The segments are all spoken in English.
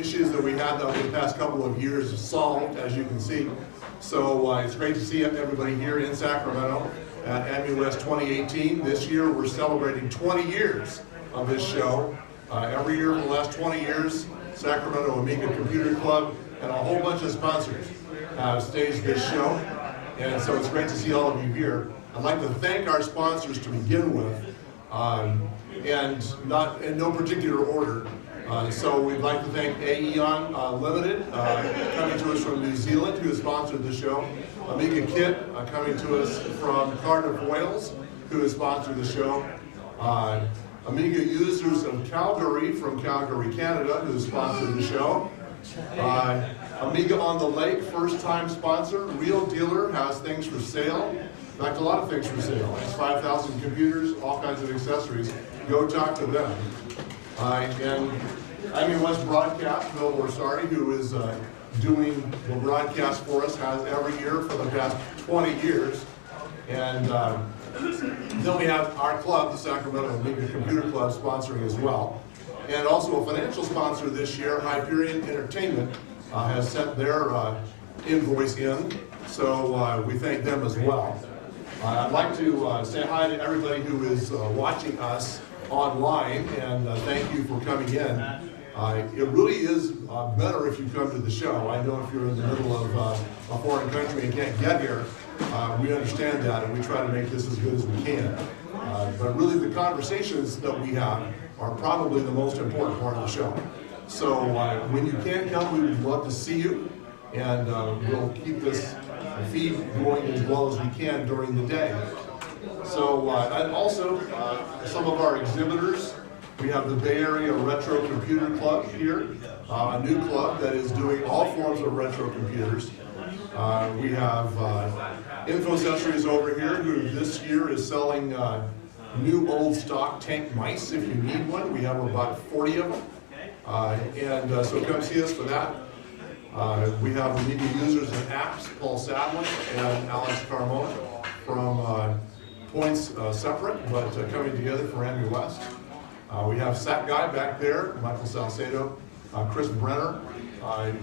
issues that we had over the past couple of years solved, as you can see. So it's great to see everybody here in Sacramento at Amiwest 2018. This year we're celebrating 20 years of this show. Every year for the last 20 years, Sacramento Amiga Computer Club and a whole bunch of sponsors have staged this show. And so it's great to see all of you here. I'd like to thank our sponsors to begin with, and not in no particular order. So we'd like to thank AmigaOne Limited, coming to us from New Zealand, who has sponsored the show. Amiga Kit, coming to us from Cardiff, Wales, who has sponsored the show. Amiga Users of Calgary from Calgary, Canada, who has sponsored the show. Amiga on the Lake, first-time sponsor. Real Dealer has things for sale. In fact, a lot of things for sale. It's 5,000 computers, all kinds of accessories. Go talk to them. And Amiwest Broadcast, Bill Worsardi, who is doing the broadcast for us, has every year for the past 20 years. And then we have our club, the Sacramento Amiga Computer Club, sponsoring as well. And also a financial sponsor this year, Hyperion Entertainment, has sent their invoice in. So we thank them as well. I'd like to say hi to everybody who is watching us online, and thank you for coming in. It really is better if you come to the show. I know if you're in the middle of a foreign country and can't get here, we understand that, and we try to make this as good as we can. But really the conversations that we have are probably the most important part of the show. So when you can come, we would love to see you, and we'll keep this feed going as well as we can during the day. So, and also some of our exhibitors. We have the Bay Area Retro Computer Club here, a new club that is doing all forms of retro computers. We have Infocessories over here, who this year is selling new old stock tank mice if you need one. We have about 40 of them. So come see us for that. We have Amiga Users and Apps, Paul Sadler and Alex Carmona from points separate, but coming together for Amiwest. We have Sac Guy back there, Michael Salcedo, Chris Brenner,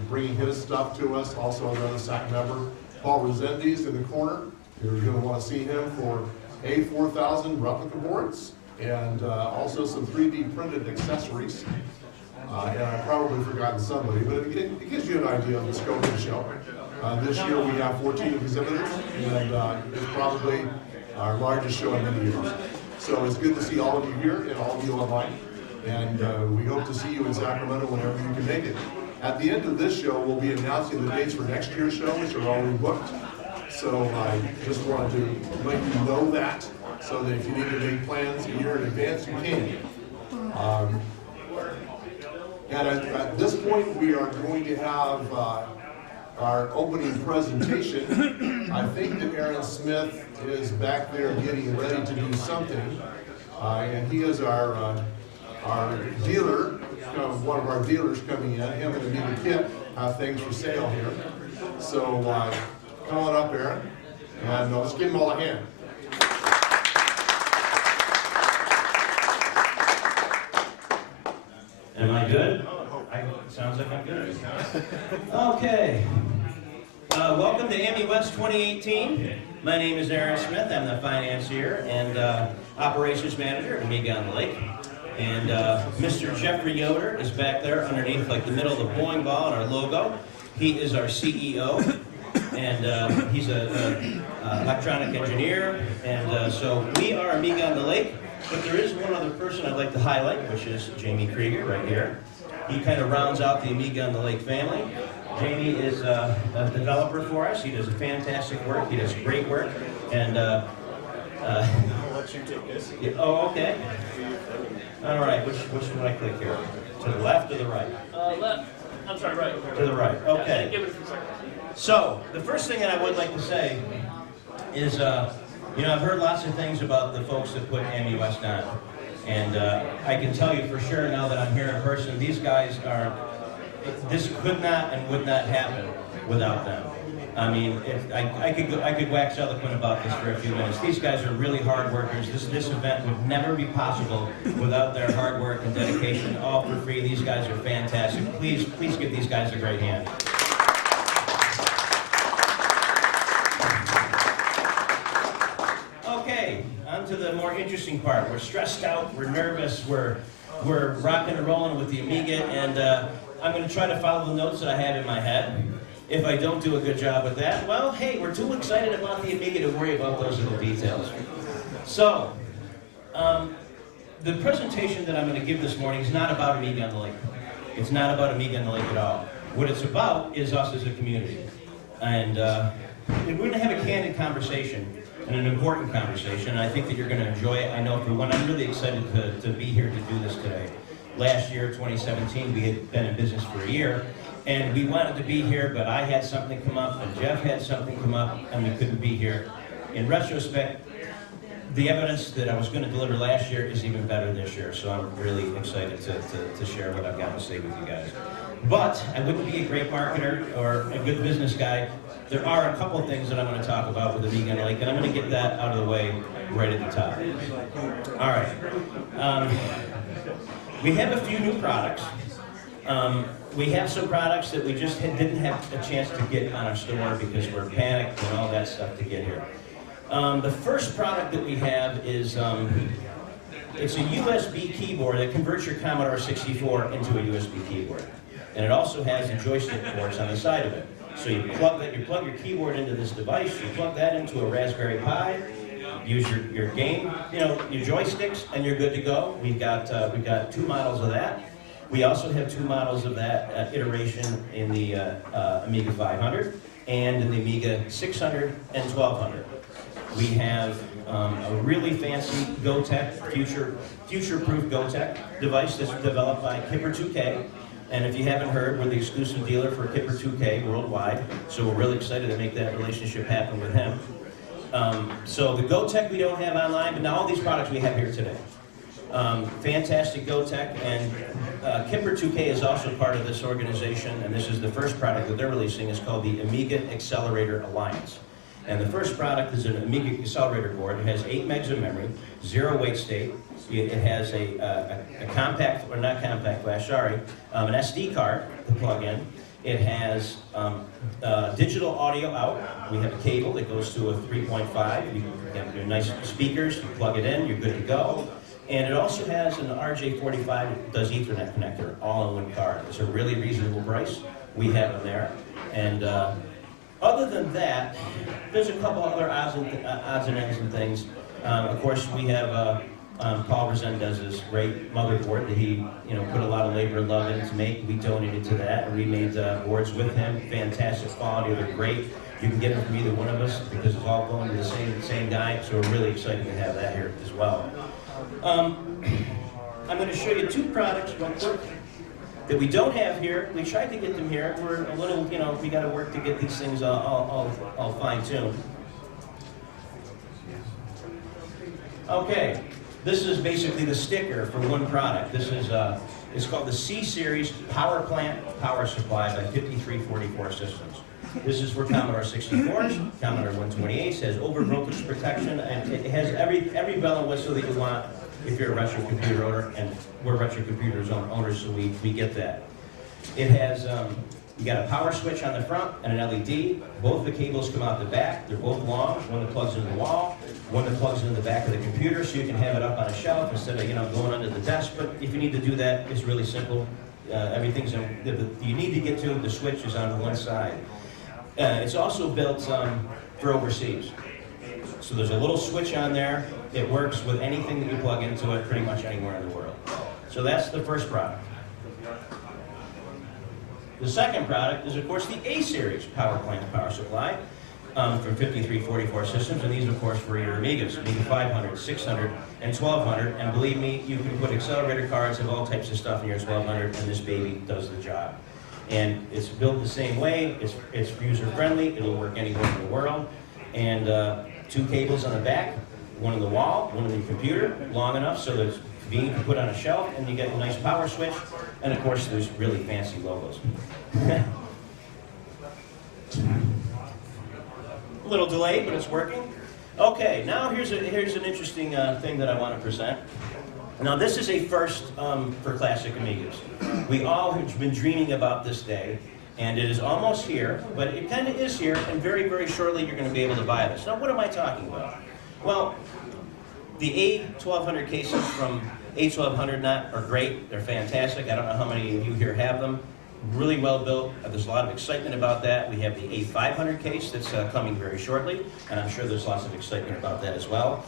bringing his stuff to us, also another Sac member. Paul Resendiz in the corner. You're going to want to see him for A4000 replica boards, and also some 3D printed accessories. And I've probably forgotten somebody, but it gives you an idea of the scope of the show. This year we have 14 exhibitors, and it's probably our largest show in many years. So it's good to see all of you here and all of you online, and we hope to see you in Sacramento whenever you can make it. At the end of this show, we'll be announcing the dates for next year's show, which are already booked. So I just wanted to let you know that, so that if you need to make plans a year in advance, you can. And at this point, we are going to have our opening presentation. I think that Aaron Smith is back there getting ready to do something. And he is our dealer, one of our dealers coming in. Him and Amiga Kit have things for sale here. So come on up, Aaron, and let's give them all a hand. Am I good? Sounds like I'm good. Okay. Welcome to Amiwest 2018. My name is Aaron Smith. I'm the financier and operations manager at Amiga on the Lake. And Mr. Jeffrey Yoder is back there underneath, like the middle of the bowling ball and our logo. He is our CEO, and he's an electronic engineer. And so we are Amiga on the Lake. But there is one other person I'd like to highlight, which is Jamie Krieger right here. He kind of rounds out the Amiga on the Lake family. Jamie is a developer for us. He does fantastic work. He does great work. And I'll let you take this. oh, okay. All right. Which should I click here? To the left or the right? Left. I'm sorry, right. To the right. Okay. Yeah, give it a few seconds. So the first thing that I would like to say is, you know, I've heard lots of things about the folks that put Amiwest on, and I can tell you for sure now that I'm here in person, these guys are, this could not and would not happen without them. I mean, I could wax eloquent about this for a few minutes. These guys are really hard workers. This event would never be possible without their hard work and dedication, all for free. These guys are fantastic. Please give these guys a great hand. Okay, on to the more interesting part. We're stressed out, we're nervous, we're rocking and rolling with the Amiga, and I'm going to try to follow the notes that I have in my head. If I don't do a good job with that, well, hey, we're too excited about the Amiga to worry about those little details. So, the presentation that I'm going to give this morning is not about Amiga on the Lake. It's not about Amiga on the Lake at all. What it's about is us as a community. And we're going to have a candid conversation, and an important conversation, and I think that you're going to enjoy it. I know for one, I'm really excited to be here to do this today. Last year, 2017, we had been in business for a year, and we wanted to be here, but I had something come up, and Jeff had something come up, and we couldn't be here. In retrospect, the evidence that I was going to deliver last year is even better this year, so I'm really excited to share what I've got to say with you guys. But I wouldn't be a great marketer or a good business guy. There are a couple things that I'm going to talk about with the Amiga on the Lake, and I'm going to get that out of the way right at the top. All right. We have a few new products. We have some products that we just didn't have a chance to get on our store because we're panicked and all that stuff to get here. The first product that we have is it's a USB keyboard that converts your Commodore 64 into a USB keyboard. And it also has the joystick ports on the side of it. So you plug your keyboard into this device, you plug that into a Raspberry Pi, use your game, your joysticks, and you're good to go. We've got 2 models of that. We also have 2 models of that iteration in the Amiga 500 and in the Amiga 600 and 1200. We have a really fancy GoTech, future-proof GoTech device that's developed by Kipper 2K. And if you haven't heard, we're the exclusive dealer for Kipper 2K worldwide. So we're really excited to make that relationship happen with him. So the GoTech we don't have online, but now all these products we have here today. Fantastic GoTech, and Kipper 2K is also part of this organization, and this is the first product that they're releasing. It's called the Amiga Accelerator Alliance. And the first product is an Amiga Accelerator board. It has 8 megs of memory, 0 wait state. It has a compact, or not compact flash, sorry, an SD card to plug in. It has digital audio out. We have a cable that goes to a 3.5. You have your nice speakers, you plug it in, you're good to go. And it also has an RJ45 that does Ethernet connector, all in one card. It's a really reasonable price. We have them there. And other than that, there's a couple other odds and ends and things. Of course, we have Paul Resendez's great motherboard that he put a lot of labor and love in to make. We donated to that, and we made boards with him. Fantastic quality, they're great. You can get them from either one of us because it's all going to the same guy, so we're really excited to have that here as well. I'm going to show you 2 products real quick that we don't have here. We tried to get them here. We're a little, we got to work to get these things all fine-tuned. Okay, this is basically the sticker for one product. This is it's called the C-Series Power Plant Power Supply by 5344 Systems. This is for Commodore 64s, Commodore 128s, has overvoltage protection, and it has every bell and whistle that you want if you're a retro computer owner, and we're retro computers owners, so we get that. It has, you got a power switch on the front and an LED. Both the cables come out the back. They're both long. One that plugs into the wall, one that plugs into the back of the computer, so you can have it up on a shelf instead of going under the desk. But if you need to do that, it's really simple. Everything's you need to get to the switch is on one side. It's also built for overseas. So there's a little switch on there. It works with anything that you plug into it pretty much anywhere in the world. So that's the first product. The second product is, of course, the A-Series Power Plant Power Supply from 5344 Systems, and these, of course, for your Amigas, Amiga 500, 600, and 1200. And believe me, you can put accelerator cards and all types of stuff in your 1200, and this baby does the job. And it's built the same way. It's user-friendly. It'll work anywhere in the world. And 2 cables on the back, one in the wall, one in the computer, long enough so that it's convenient to put on a shelf, and you get a nice power switch. And of course, there's really fancy logos. A little delayed, but it's working. Okay, now here's an interesting thing that I want to present. Now this is a first for classic Amigas. We all have been dreaming about this day, and it is almost here, but it kind of is here, and very, very shortly you're going to be able to buy this. Now what am I talking about? Well, the A1200 cases from A1200 are great. They're fantastic. I don't know how many of you here have them. Really well built. There's a lot of excitement about that. We have the A500 case that's coming very shortly, and I'm sure there's lots of excitement about that as well.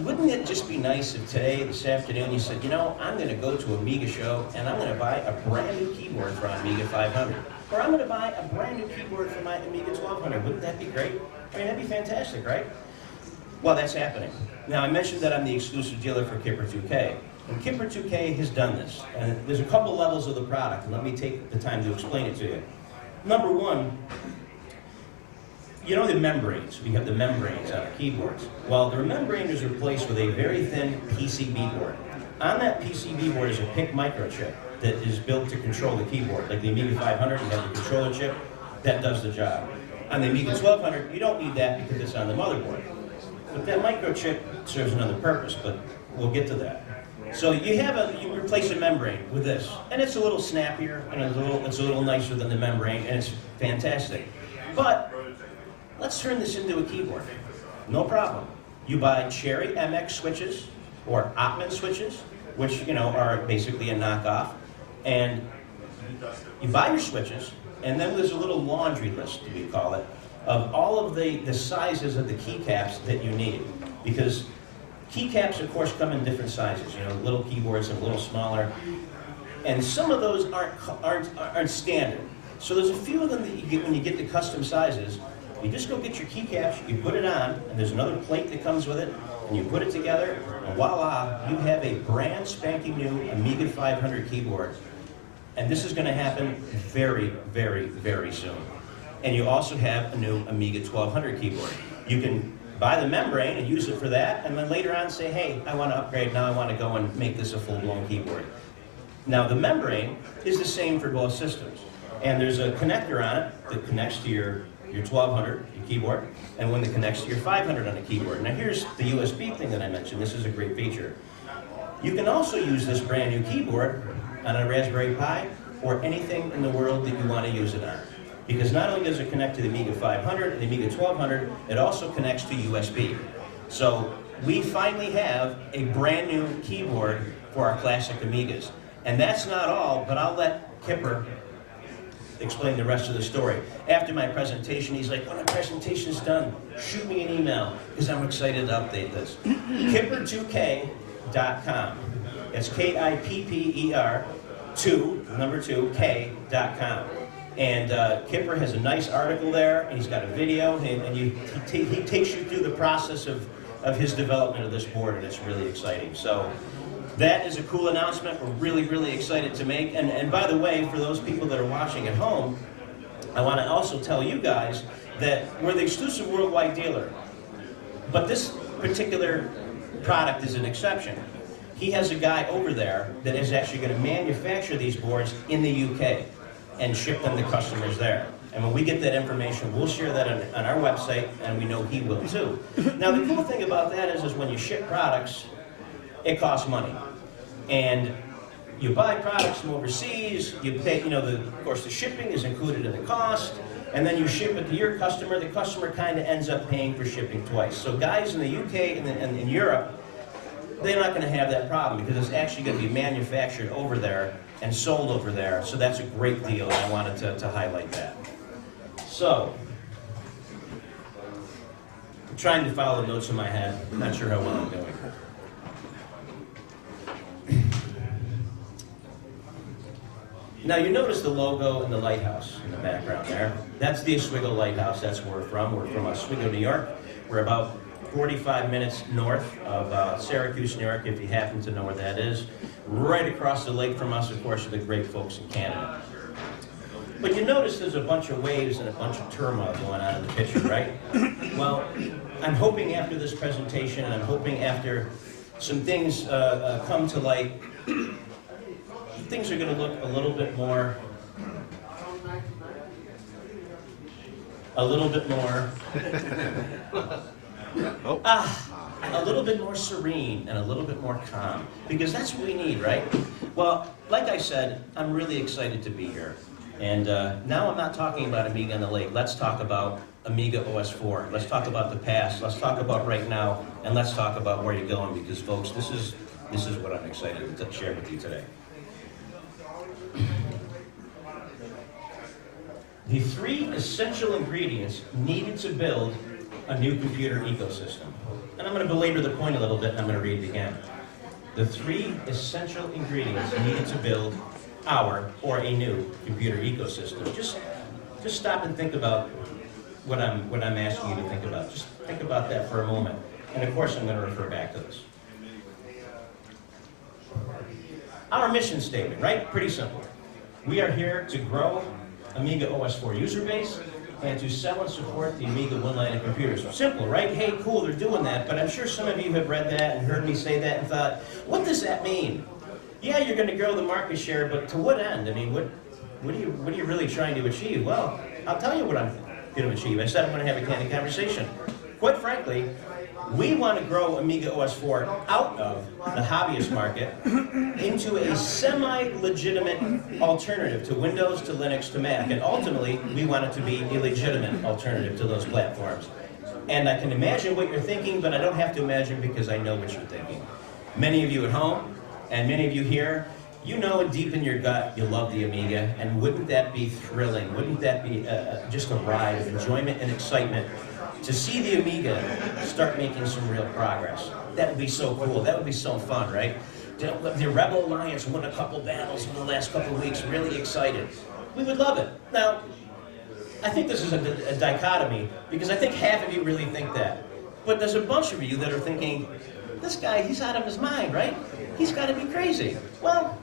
Wouldn't it just be nice if today, this afternoon, you said, you know, I'm going to go to a Amiga show and I'm going to buy a brand new keyboard for Amiga 500, or I'm going to buy a brand new keyboard for my Amiga 1200. Wouldn't that be great? I mean, that'd be fantastic, right? Well, that's happening. Now, I mentioned that I'm the exclusive dealer for Kipper 2K. And Kipper 2K has done this. And there's a couple levels of the product, and let me take the time to explain it to you. Number one, you know the membranes. We have the membranes on our keyboards. Well, the membrane is replaced with a very thin PCB board. On that PCB board is a PIC microchip that is built to control the keyboard. Like the Amiga 500, you have the controller chip. That does the job. On the Amiga 1200, you don't need that because it's on the motherboard. But that microchip serves another purpose, but we'll get to that. So you replace a membrane with this, and it's a little snappier, and it's a little nicer than the membrane, and it's fantastic. But let's turn this into a keyboard. No problem. You buy Cherry MX switches or Ottman switches, which are basically a knockoff, and you buy your switches, and then there's a little laundry list, we call it, of all of the sizes of the keycaps that you need, because keycaps, of course, come in different sizes. Little keyboards and a little smaller, and some of those aren't standard. So there's a few of them that you get when you get the custom sizes. You just go get your keycaps, you put it on, and there's another plate that comes with it, and you put it together, and voila, you have a brand spanking new Amiga 500 keyboard. And this is going to happen very, very, very soon. And you also have a new Amiga 1200 keyboard. You can buy the membrane and use it for that, and then later on say, hey, I want to upgrade, now I want to go and make this a full-blown keyboard. Now the membrane is the same for both systems, and there's a connector on it that connects to your 1200, your keyboard, and one that connects to your 500 on a keyboard. Now here's the USB thing that I mentioned. This is a great feature. You can also use this brand new keyboard on a Raspberry Pi or anything in the world that you want to use it on. Because not only does it connect to the Amiga 500 and the Amiga 1200, it also connects to USB. So we finally have a brand new keyboard for our classic Amigas. And that's not all, but I'll let Kipper explain the rest of the story. After my presentation, he's like, when the presentation's done, shoot me an email, because I'm excited to update this. Kipper2k.com. It's Kipper, 2, K.com. And Kipper has a nice article there, and he's got a video, and he takes you through the process of his development of this board, and it's really exciting. So that is a cool announcement we're really, really excited to make. And by the way, for those people that are watching at home, I want to also tell you guys that we're the exclusive worldwide dealer. But this particular product is an exception. He has a guy over there that is actually going to manufacture these boards in the UK and ship them to customers there. And when we get that information, we'll share that on our website, and we know he will too. Now the cool thing about that is when you ship products, it costs money. And you buy products from overseas, you pay, of course the shipping is included in the cost, and then you ship it to your customer. The customer kind of ends up paying for shipping twice. So guys in the UK and in Europe, they're not going to have that problem because it's actually going to be manufactured over there and sold over there. So that's a great deal, and I wanted to highlight that. So, I'm trying to follow the notes in my head. I'm not sure how well I'm doing. Now you notice the logo and the lighthouse in the background there. That's the Oswego Lighthouse. That's where we're from. We're from Oswego, New York. We're about 45 minutes north of Syracuse, New York, if you happen to know where that is. Right across the lake from us, of course, are the great folks in Canada. But you notice there's a bunch of waves and a bunch of turmoil going on in the picture, right? Well, I'm hoping after this presentation, and I'm hoping after some things come to light, things are going to look a little bit more a little bit more, a little bit more serene and a little bit more calm, because that's what we need, right? Well, like I said, I'm really excited to be here. And now I'm not talking about Amiga on the Lake. Let's talk about Amiga OS 4. Let's talk about the past. Let's talk about right now, and let's talk about where you're going, because folks, this is what I'm excited to share with you today. The 3 essential ingredients needed to build a new computer ecosystem. And I'm going to belabor the point a little bit, and I'm going to read it again. The 3 essential ingredients needed to build or a new computer ecosystem. Just stop and think about what I'm asking you to think about. Just think about that for a moment. And of course, I'm going to refer back to this. Our mission statement, right? Pretty simple. We are here to grow Amiga OS 4 user base and to sell and support the AmigaOne line of computers. Simple, right? Hey, cool, they're doing that, but I'm sure some of you have read that and heard me say that and thought, what does that mean? Yeah, you're going to grow the market share, but to what end? I mean, what are you really trying to achieve? Well, I'll tell you what I'm going to achieve. I said I'm going to have a candid conversation. Quite frankly, we want to grow Amiga OS 4 out of the hobbyist market into a semi-legitimate alternative to Windows, to Linux, to Mac. And ultimately, we want it to be a legitimate alternative to those platforms. And I can imagine what you're thinking, but I don't have to imagine because I know what you're thinking. Many of you at home, and many of you here, you know deep in your gut you love the Amiga, and wouldn't that be thrilling? Wouldn't that be just a ride of enjoyment and excitement to see the Amiga start making some real progress? That would be so cool. That would be so fun, right? The Rebel Alliance won a couple battles in the last couple of weeks, really excited. We would love it. Now, I think this is a dichotomy, because I think half of you really think that. But there's a bunch of you that are thinking, this guy, he's out of his mind, right? He's got to be crazy. Well,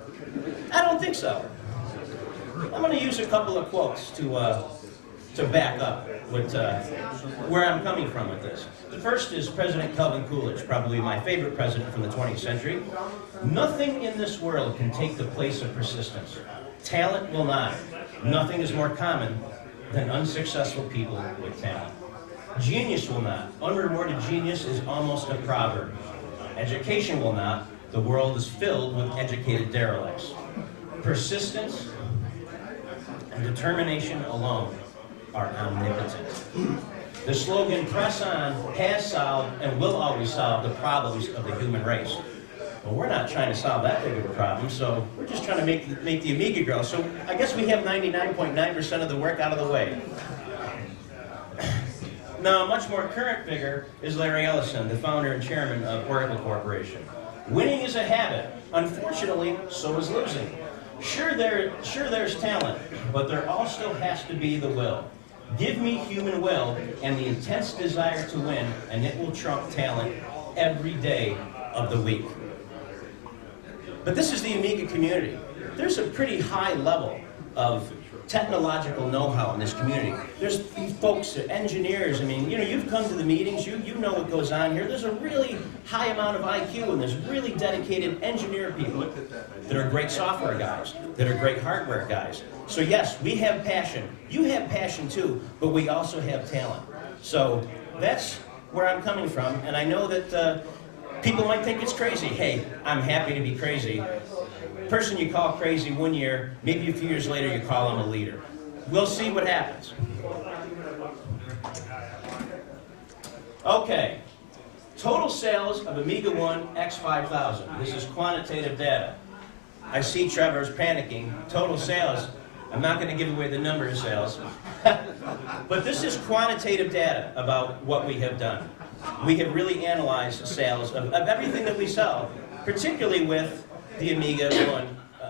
I don't think so. I'm going to use a couple of quotes to back up where I'm coming from with this. The first is President Calvin Coolidge, probably my favorite president from the 20th century. Nothing in this world can take the place of persistence. Talent will not. Nothing is more common than unsuccessful people with talent. Genius will not. Unrewarded genius is almost a proverb. Education will not. The world is filled with educated derelicts. Persistence and determination alone are omnipotent. The slogan, press on, has solved and will always solve the problems of the human race. Well, we're not trying to solve that big of a problem, so we're just trying to make the Amiga grow. So I guess we have 99.9% of the work out of the way. Now, a much more current figure is Larry Ellison, the founder and chairman of Oracle Corporation. Winning is a habit. Unfortunately, so is losing. Sure there's talent, but there also has to be the will. Give me human will and the intense desire to win, and it will trump talent every day of the week. But this is the Amiga community. There's a pretty high level of technological know-how in this community. There's folks, engineers, I mean, you've come to the meetings, you know what goes on here. There's a really high amount of IQ, and there's really dedicated engineer people that are great software guys, that are great hardware guys. So yes, we have passion. You have passion too, but we also have talent. So that's where I'm coming from, and I know that people might think it's crazy. Hey, I'm happy to be crazy. Person you call crazy one year, maybe a few years later you call him a leader. We'll see what happens. Okay, total sales of AmigaOne X5000. This is quantitative data. I see Trevor's panicking. Total sales. I'm not going to give away the number of sales. But this is quantitative data about what we have done. We have really analyzed the sales of everything that we sell, particularly with the AmigaOne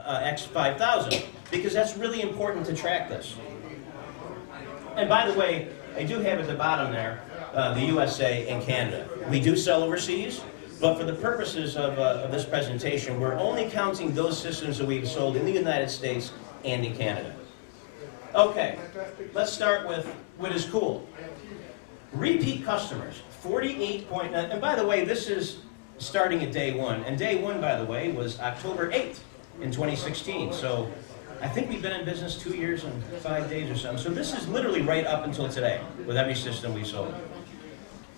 X5000, because that's really important to track this. And by the way, I do have at the bottom there the USA and Canada. We do sell overseas, but for the purposes of this presentation, we're only counting those systems that we've sold in the United States and in Canada. Okay, let's start with what is cool. Repeat customers, 48.9, and by the way, this is starting at day one. And day one, by the way, was October 8th in 2016. So I think we've been in business 2 years and 5 days or something. So this is literally right up until today with every system we sold.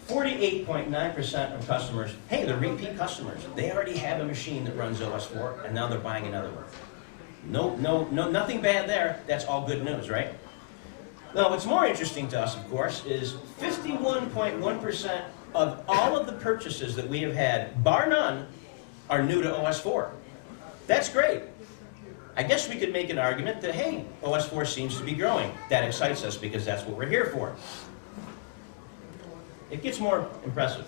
48.9% of customers, hey, they're repeat customers. They already have a machine that runs OS4, and now they're buying another one. No, nothing bad there. That's all good news, right? Now, what's more interesting to us, of course, is 51.1% of all of the purchases that we have had, bar none, are new to OS4. That's great. I guess we could make an argument that, hey, OS4 seems to be growing. That excites us because that's what we're here for. It gets more impressive.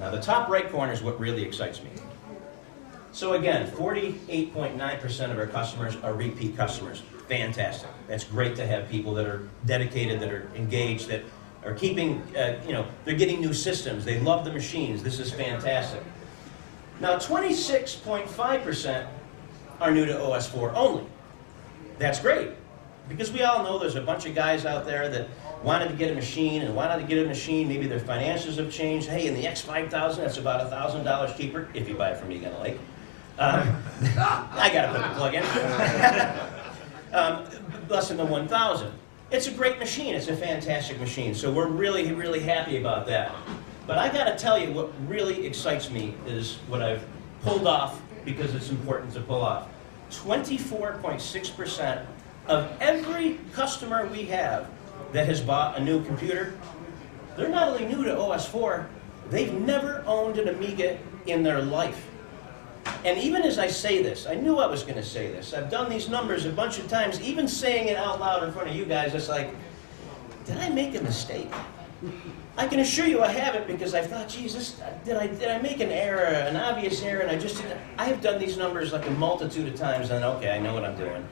Now, the top right corner is what really excites me. So again, 48.9% of our customers are repeat customers. Fantastic. That's great to have people that are dedicated, that are engaged, that are keeping, they're getting new systems. They love the machines. This is fantastic. Now, 26.5% are new to OS4 only. That's great, because we all know there's a bunch of guys out there that wanted to get a machine and wanted to get a machine. Maybe their finances have changed. Hey, in the X5000, that's about $1,000 cheaper if you buy it from Egan Lake. I got to put the plug in. Less than the 1,000. It's a great machine. It's a fantastic machine. So we're really, really happy about that. But I got to tell you, what really excites me is what I've pulled off, because it's important to pull off. 24.6% of every customer we have that has bought a new computer, they're not only new to OS4, they've never owned an Amiga in their life. And even as I say this, I knew I was going to say this. I've done these numbers a bunch of times. Even saying it out loud in front of you guys, it's like, did I make a mistake? I can assure you I haven't, because I thought, Jesus, did I make an error, an obvious error, and I have done these numbers like a multitude of times, and okay, I know what I'm doing.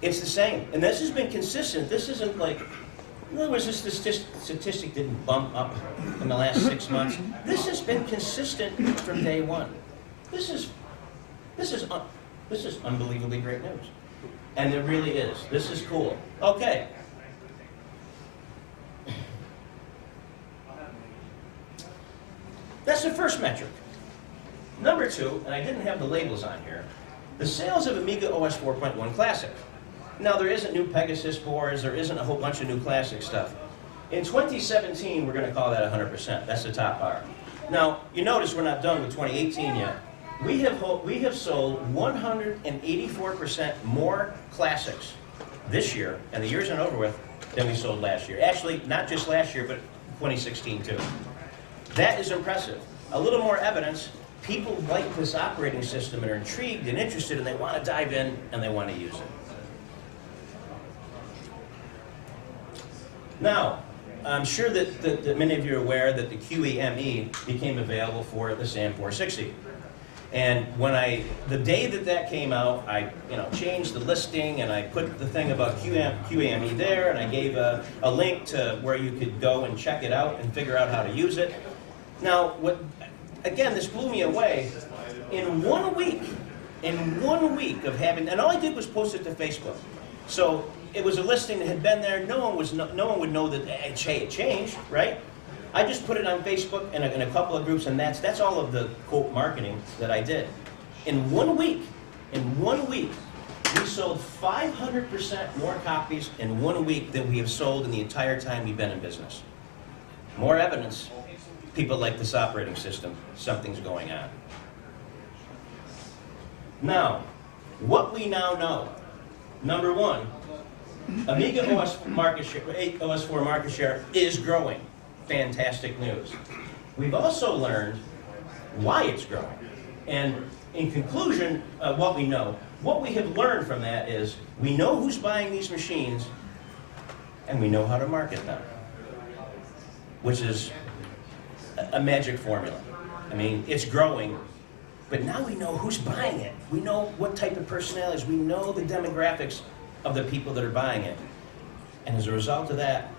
It's the same. And this has been consistent. This isn't like, in other words, this statistic didn't bump up in the last 6 months. This has been consistent from day one. This is unbelievably great news. And it really is. This is cool. Okay. That's the first metric. Number two, and I didn't have the labels on here, the sales of Amiga OS 4.1 Classic. Now, there isn't new Pegasus boards, there isn't a whole bunch of new classic stuff. In 2017, we're going to call that 100%. That's the top bar. Now, you notice we're not done with 2018 yet. We have sold 184% more classics this year, and the year's not over with, than we sold last year. Actually, not just last year, but 2016 too. That is impressive. A little more evidence, people like this operating system and are intrigued and interested, and they want to dive in and they want to use it. Now, I'm sure that many of you are aware that the QEME became available for the SAM 460. And when the day that came out, I changed the listing, and I put the thing about QEME there, and I gave a link to where you could go and check it out and figure out how to use it. Now, again, this blew me away. In 1 week of having, and all I did was post it to Facebook. So it was a listing that had been there. No one would know that it changed, right? I just put it on Facebook and in a couple of groups, and that's all of the quote marketing that I did. In 1 week, we sold 500% more copies in 1 week than we have sold in the entire time we've been in business. More evidence. People like this operating system. Something's going on. Now, what we now know. Number one, Amiga OS 4 market share is growing. Fantastic news. We've also learned why it's growing. And in conclusion of what we know, what we have learned from that is we know who's buying these machines, and we know how to market them, which is a magic formula. I mean, it's growing, but now we know who's buying it. We know what type of personalities. We know the demographics of the people that are buying it. And as a result of that,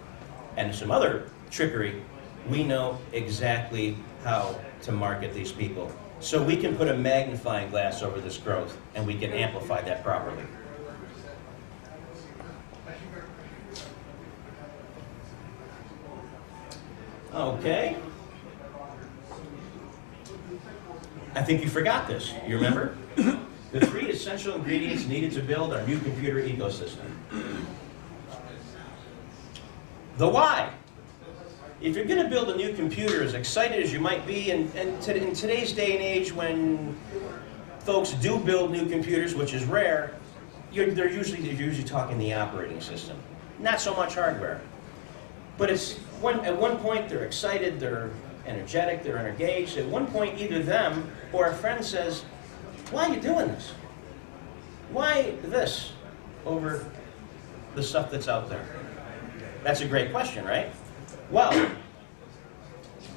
and some other trickery, we know exactly how to market these people. So we can put a magnifying glass over this growth, and we can amplify that properly. Okay. I think you forgot this. You remember? The 3 essential ingredients needed to build our new computer ecosystem. The why. If you're going to build a new computer, as excited as you might be, and in today's day and age when folks do build new computers, which is rare, you're usually talking the operating system, not so much hardware. But at one point they're excited, they're energetic, they're engaged. At one point, either them or a friend says, "Why are you doing this? Why this over the stuff that's out there?" That's a great question, right? Well,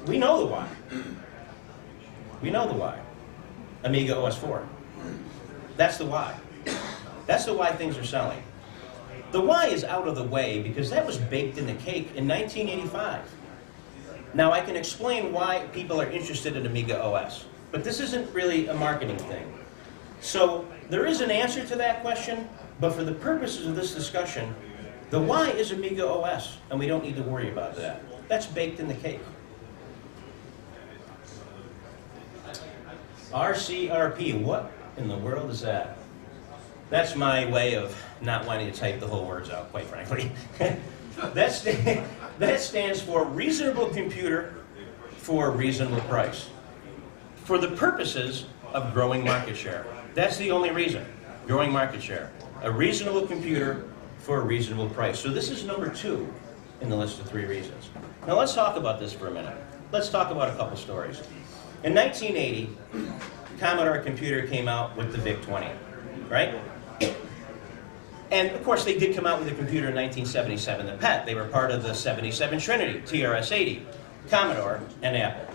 we know the why. We know the why. Amiga OS 4. That's the why. That's the why things are selling. The why is out of the way because that was baked in the cake in 1985. Now I can explain why people are interested in Amiga OS, but this isn't really a marketing thing. So there is an answer to that question, but for the purposes of this discussion, the why is Amiga OS, and we don't need to worry about that. That's baked in the cake. RCRP, what in the world is that? That's my way of not wanting to type the whole words out, quite frankly. That stands for Reasonable Computer for a Reasonable Price. For the purposes of growing market share. That's the only reason, growing market share. A reasonable computer for a reasonable price. So this is number 2 in the list of 3 reasons. Now let's talk about this for a minute. Let's talk about a couple stories. In 1980, Commodore Computer came out with the VIC-20, right? And of course they did come out with a computer in 1977, the PET. They were part of the 77 Trinity, TRS-80, Commodore, and Apple.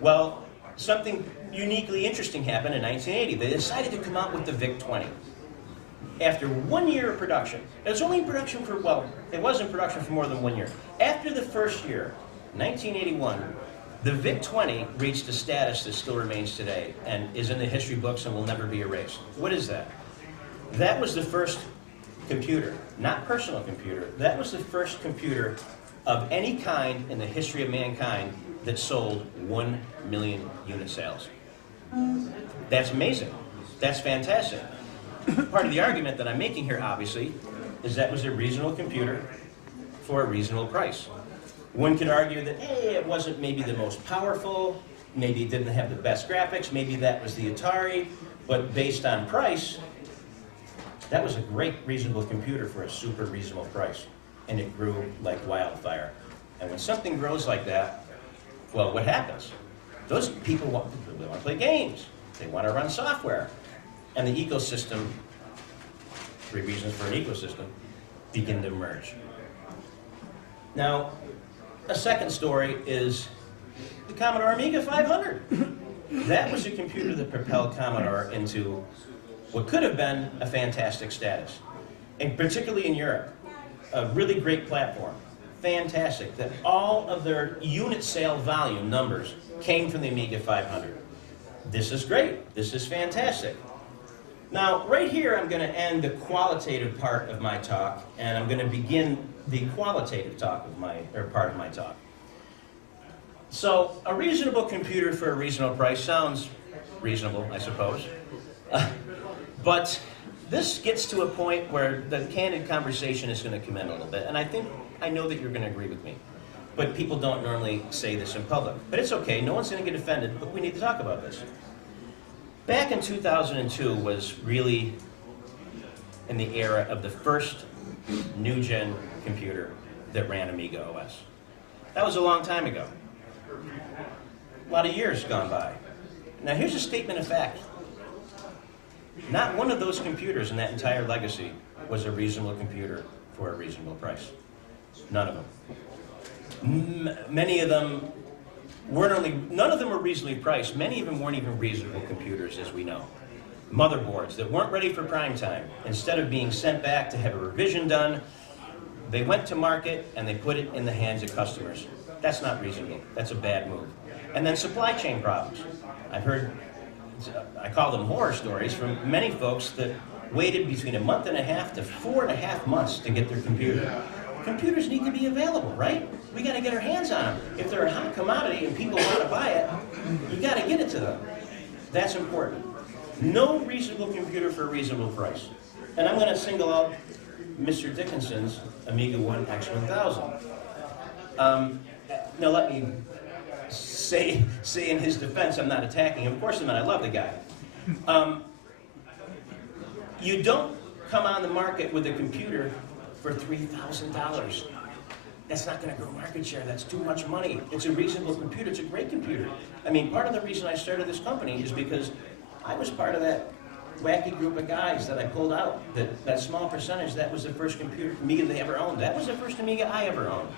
Well, something uniquely interesting happened in 1980. They decided to come out with the VIC-20. After 1 year of production, it was only in production for, well, it was in production for more than 1 year. After the first year, 1981, the VIC-20 reached a status that still remains today and is in the history books and will never be erased. What is that? That was the first computer, not personal computer, that was the first computer of any kind in the history of mankind that sold 1 million unit sales. That's amazing. That's fantastic. Part of the argument that I'm making here, obviously, is that was a reasonable computer for a reasonable price. One could argue that, hey, it wasn't maybe the most powerful, maybe it didn't have the best graphics, maybe that was the Atari, but based on price, that was a great reasonable computer for a super reasonable price. And it grew like wildfire. And when something grows like that, well, what happens? Those people want to play games. They want to run software. And the ecosystem, 3 reasons for an ecosystem, begin to emerge. Now, a second story is the Commodore Amiga 500. That was a computer that propelled Commodore into what could have been a fantastic status, and particularly in Europe. A really great platform. Fantastic. That all of their unit sale volume numbers came from the Amiga 500. This is great. This is fantastic. Now, right here, I'm going to end the qualitative part of my talk, and I'm going to begin the qualitative talk of part of my talk. So, a reasonable computer for a reasonable price sounds reasonable, I suppose. But this gets to a point where the candid conversation is going to come in a little bit, and I know that you're going to agree with me. But people don't normally say this in public. But it's okay, no one's going to get offended, but we need to talk about this. Back in 2002 was really in the era of the first new-gen computer that ran Amiga OS. That was a long time ago. A lot of years gone by. Now here's a statement of fact. Not one of those computers in that entire legacy was a reasonable computer for a reasonable price. None of them. Many of them none of them were reasonably priced. Many of them weren't even reasonable computers, as we know. Motherboards that weren't ready for prime time. Instead of being sent back to have a revision done, they went to market and they put it in the hands of customers. That's not reasonable. That's a bad move. And then supply chain problems. I've heard, I call them horror stories, from many folks that waited between a month and a half to 4.5 months to get their computer. Computers need to be available, right? We got to get our hands on them. If they're a hot commodity and people want to buy it, you got to get it to them. That's important. No reasonable computer for a reasonable price. And I'm going to single out Mr. Dickinson's AmigaOne X1000. Now let me say in his defense, I'm not attacking him. Of course I'm not. I love the guy. You don't come on the market with a computer for $3,000. That's not going to grow market share. That's too much money. It's a reasonable computer. It's a great computer. I mean, part of the reason I started this company is because I was part of that wacky group of guys that I pulled out. That small percentage, that was the first computer Amiga they ever owned. That was the first Amiga I ever owned.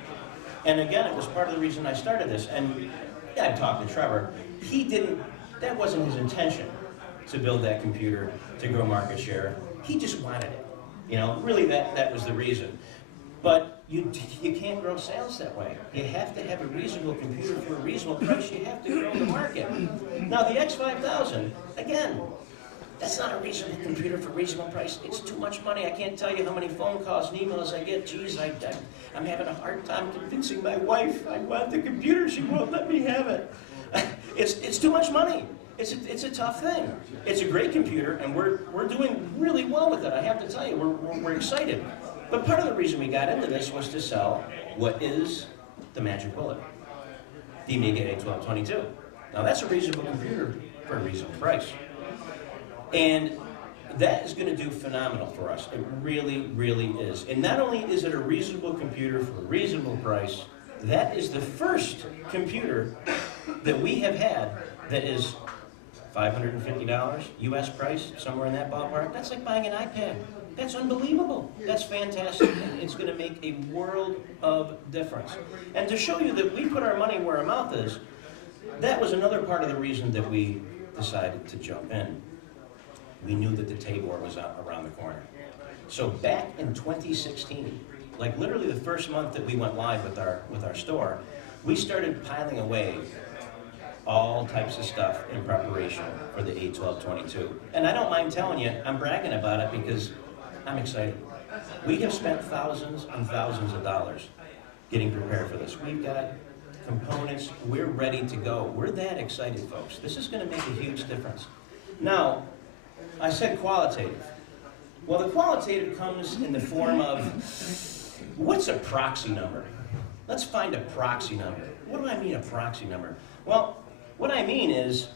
And again, it was part of the reason I started this. And yeah, I talked to Trevor. That wasn't his intention to build that computer, to grow market share. He just wanted it. You know, really that was the reason. But you can't grow sales that way. You have to have a reasonable computer for a reasonable price. You have to grow the market. Now the X5000, again, that's not a reasonable computer for a reasonable price. It's too much money. I can't tell you how many phone calls and emails I get. Geez, I'm having a hard time convincing my wife I want the computer. She won't let me have it. It's too much money. It's a tough thing. It's a great computer, and we're doing really well with it. I have to tell you, we're excited. But part of the reason we got into this was to sell what is the magic bullet, the Amiga A1222. Now that's a reasonable computer for a reasonable price. And that is going to do phenomenal for us. It really, really is. And not only is it a reasonable computer for a reasonable price, that is the first computer that we have had that is $550 US price, somewhere in that ballpark. That's like buying an iPad. That's unbelievable. That's fantastic. It's going to make a world of difference. And to show you that we put our money where our mouth is, that was another part of the reason that we decided to jump in. We knew that the Tabor was out around the corner. So back in 2016, like literally the first month that we went live with our store, we started piling away all types of stuff in preparation for the A1222. And I don't mind telling you, I'm bragging about it because I'm excited. We have spent thousands and thousands of dollars getting prepared for this. We've got components, we're ready to go. We're that excited, folks. This is going to make a huge difference. Now, I said qualitative. Well, the qualitative comes in the form of, what's a proxy number? Let's find a proxy number. What do I mean, a proxy number? Well, what I mean is,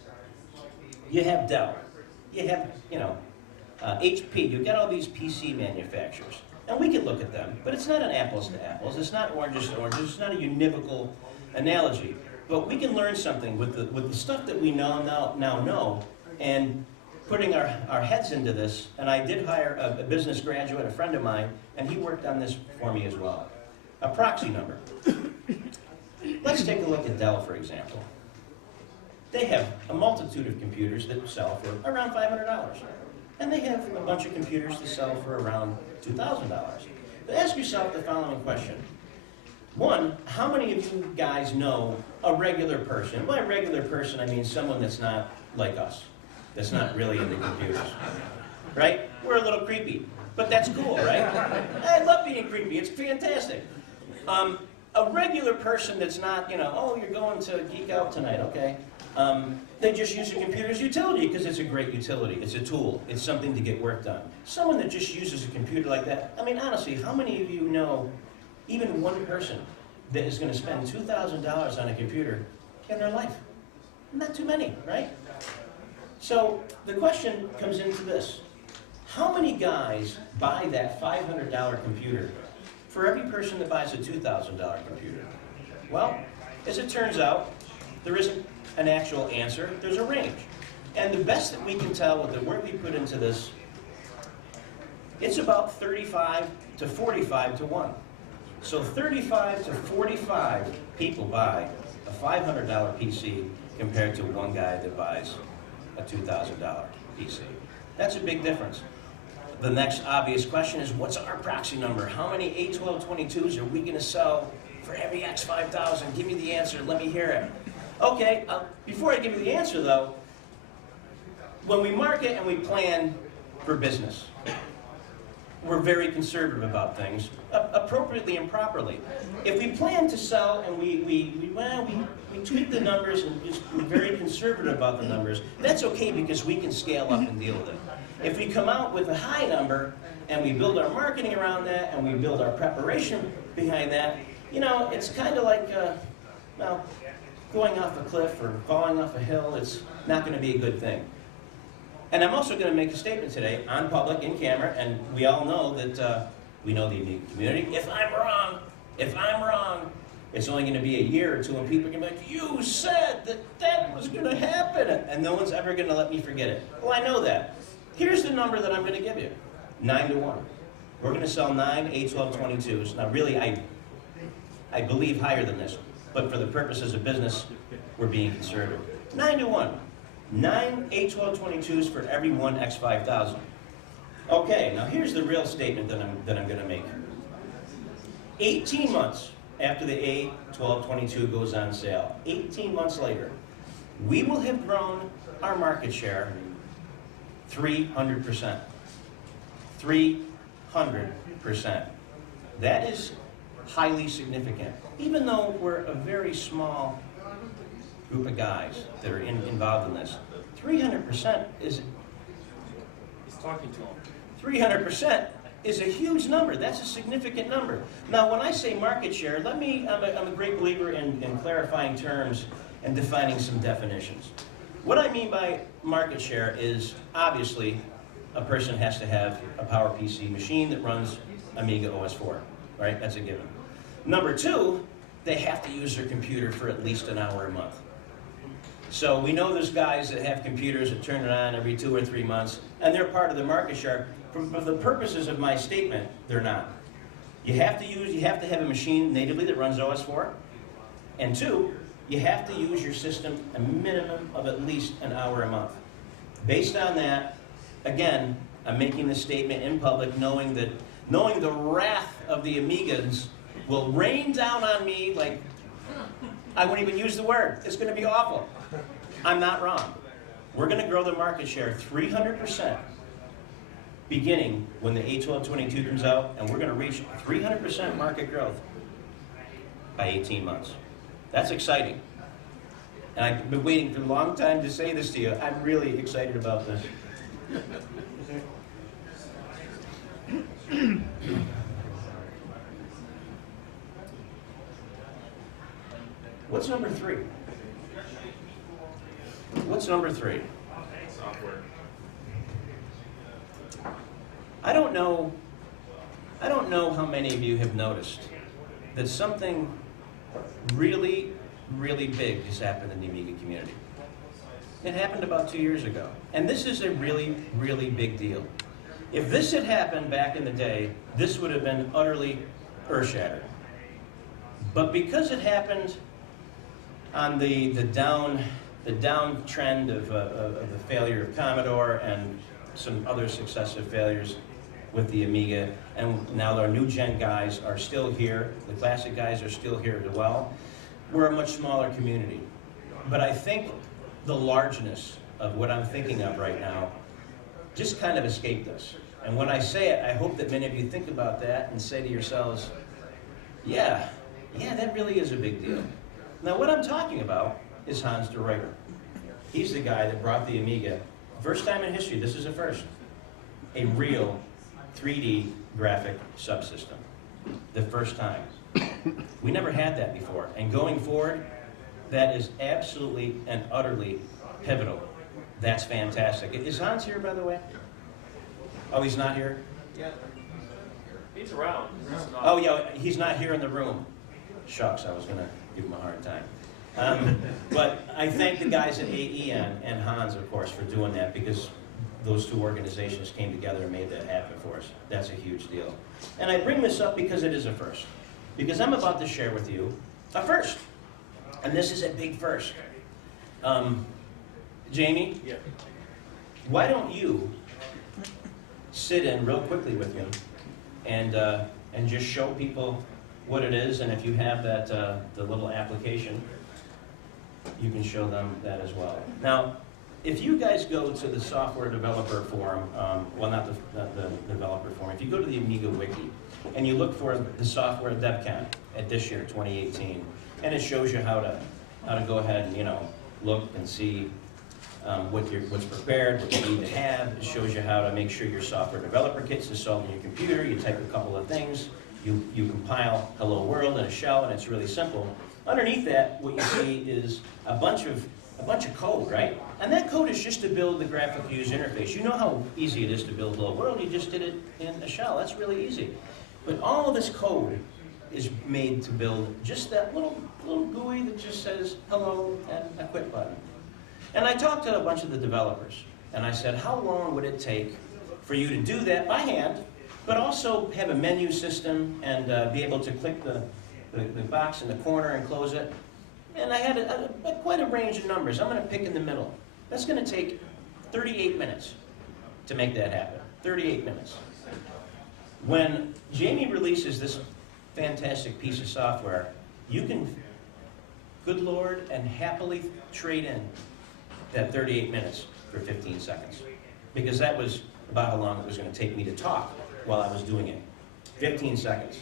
you have Dell, you have, HP, you've got all these PC manufacturers. And we can look at them, but it's not an apples to apples. It's not oranges to oranges. It's not a univocal analogy. But we can learn something with the stuff that we now know, and putting our heads into this. And I did hire a business graduate, a friend of mine, and he worked on this for me as well. A proxy number. Let's take a look at Dell, for example. They have a multitude of computers that sell for around $500. And they have a bunch of computers that sell for around $2,000. But ask yourself the following question. One, how many of you guys know a regular person? By regular person, I mean someone that's not like us, that's not really into computers, right? We're a little creepy, but that's cool, right? I love being creepy. It's fantastic. A regular person that's not, oh, you're going to geek out tonight, okay? They just use a computer as utility because it's a great utility. It's a tool. It's something to get work done. Someone that just uses a computer like that, I mean, honestly, how many of you know even one person that is going to spend $2,000 on a computer in their life? Not too many, right? So the question comes into this. How many guys buy that $500 computer for every person that buys a $2,000 computer? Well, as it turns out, there isn't an actual answer. There's a range. And the best that we can tell with the work we put into this, it's about 35 to 45 to 1. So 35 to 45 people buy a $500 PC compared to one guy that buys a $2,000 PC. That's a big difference. The next obvious question is, what's our proxy number? How many A1222s are we going to sell for every X5000? Give me the answer. Let me hear it. Okay, before I give you the answer though, when we market and we plan for business, we're very conservative about things, appropriately and properly. If we plan to sell and we tweak the numbers and just we're very conservative about the numbers, that's okay because we can scale up and deal with it. If we come out with a high number and we build our marketing around that and we build our preparation behind that, you know, it's kind of like, well, going off a cliff or falling off a hill. It's not going to be a good thing. And I'm also going to make a statement today on public, in camera, and we all know that we know the Amiga community. If I'm wrong, it's only going to be a year or two and people are going to be like, you said that that was going to happen, and no one's ever going to let me forget it. Well, I know that. Here's the number that I'm going to give you, 9-1. We're going to sell 9 A1222s. Now, really, I believe higher than this, but for the purposes of business, we're being conservative. 9-1. 9 A1222s for every one X5000. Okay, now here's the real statement that I'm going to make. 18 months after the A1222 goes on sale, 18 months later, we will have grown our market share 300%. 300%. That is highly significant. Even though we're a very small group of guys that are involved in this, 300% is... He's talking to him. 300% is a huge number. That's a significant number. Now, when I say market share, I'm a great believer in clarifying terms and defining some definitions. What I mean by market share is, obviously, a person has to have a PowerPC machine that runs Amiga OS4, right? That's a given. Number two, they have to use their computer for at least an hour a month. So we know there's guys that have computers that turn it on every 2 or 3 months, and they're part of the market share. For the purposes of my statement, they're not. You have to have a machine natively that runs OS4, and two, you have to use your system a minimum of at least an hour a month. Based on that, again, I'm making this statement in public, knowing the wrath of the Amigas will rain down on me like I won't even use the word. It's going to be awful. I'm not wrong. We're going to grow the market share 300% beginning when the A1222 comes out, and we're going to reach 300% market growth by 18 months. That's exciting. And I've been waiting for a long time to say this to you. I'm really excited about this. What's number 3? What's number 3? Software. I don't know how many of you have noticed that something really, really big has happened in the Amiga community. It happened about 2 years ago. And this is a really, really big deal. If this had happened back in the day, this would have been utterly earth-shattering. But because it happened on the downtrend of the failure of Commodore and some other successive failures with the Amiga, and now our new gen guys are still here, the classic guys are still here as well, we're a much smaller community. But I think the largeness of what I'm thinking of right now just kind of escaped us. And when I say it, I hope that many of you think about that and say to yourselves, yeah, that really is a big deal. Now, what I'm talking about is Hans de Ruyter. He's the guy that brought the Amiga, first time in history, this is a first, a real 3D graphic subsystem. The first time. We never had that before. And going forward, that is absolutely and utterly pivotal. That's fantastic. Is Hans here, by the way? Oh, he's not here? Yeah. He's around. Oh, yeah, he's not here in the room. Shucks, I was going to give him a hard time. But I thank the guys at AEN and Hans, of course, for doing that, because those two organizations came together and made that happen for us. That's a huge deal. And I bring this up because it is a first. Because I'm about to share with you a first. And this is a big first. Jamie, Yeah. why don't you sit in real quickly with me and just show people what it is, and if you have that the little application, you can show them that as well. Now, if you guys go to the software developer forum, well, not the developer forum, if you go to the Amiga wiki and you look for the software DevCon at this year, 2018, and it shows you how to go ahead and, you know, look and see what's prepared, what you need to have. It shows you how to make sure your software developer kit's installed on your computer. You type a couple of things, you compile hello world in a shell, and it's really simple. Underneath that, what you see is a bunch of code, right? And that code is just to build the graphic user interface. You know how easy it is to build hello world. You just did it in a shell. That's really easy. But all of this code is made to build just that little GUI that just says hello and a quit button. And I talked to a bunch of the developers, and I said, how long would it take for you to do that by hand, but also have a menu system and be able to click the box in the corner and close it? And I had quite a range of numbers. I'm going to pick in the middle. That's going to take 38 minutes to make that happen. 38 minutes. When Jamie releases this fantastic piece of software, you can, good Lord, and happily trade in that 38 minutes for 15 seconds. Because that was about how long it was going to take me to talk while I was doing it. 15 seconds.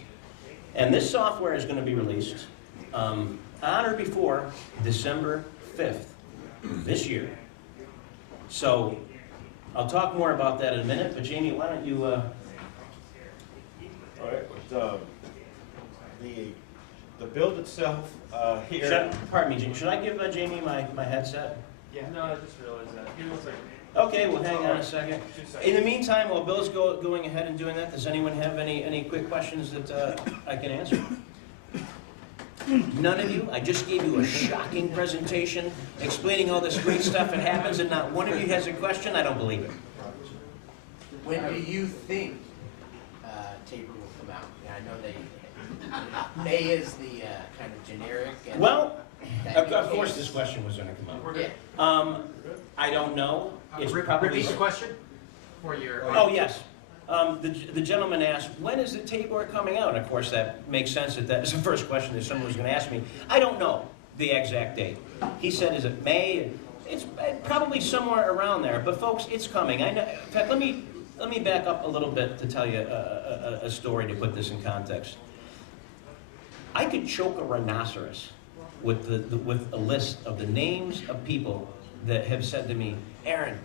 And this software is going to be released on or before December 5th this year. So I'll talk more about that in a minute, but Jamie, why don't you... All right, the build itself here... Pardon me, Jamie. Should I give Jamie my headset? Yeah. No, I just realized that. Give me 1 second. Okay, well, hang on a second. 2 seconds. In the meantime, while Bill's going ahead and doing that, does anyone have any quick questions that I can answer? None of you? I just gave you a shocking presentation explaining all this great stuff that happens, and not one of you has a question? I don't believe it. When do you think Tabor will come out? I know May is the kind of generic. Well, of course this question was going to come up. We're good. I don't know. It's probably... Repeat the question for your... Oh, yes. The gentleman asked, when is the Tabor coming out? And of course, that makes sense that that's the first question that someone was going to ask me. I don't know the exact date. He said, is it May? It's probably somewhere around there. But folks, it's coming. I know. In fact, let me back up a little bit to tell you a story to put this in context. I could choke a rhinoceros with a list of the names of people that have said to me, Aaron,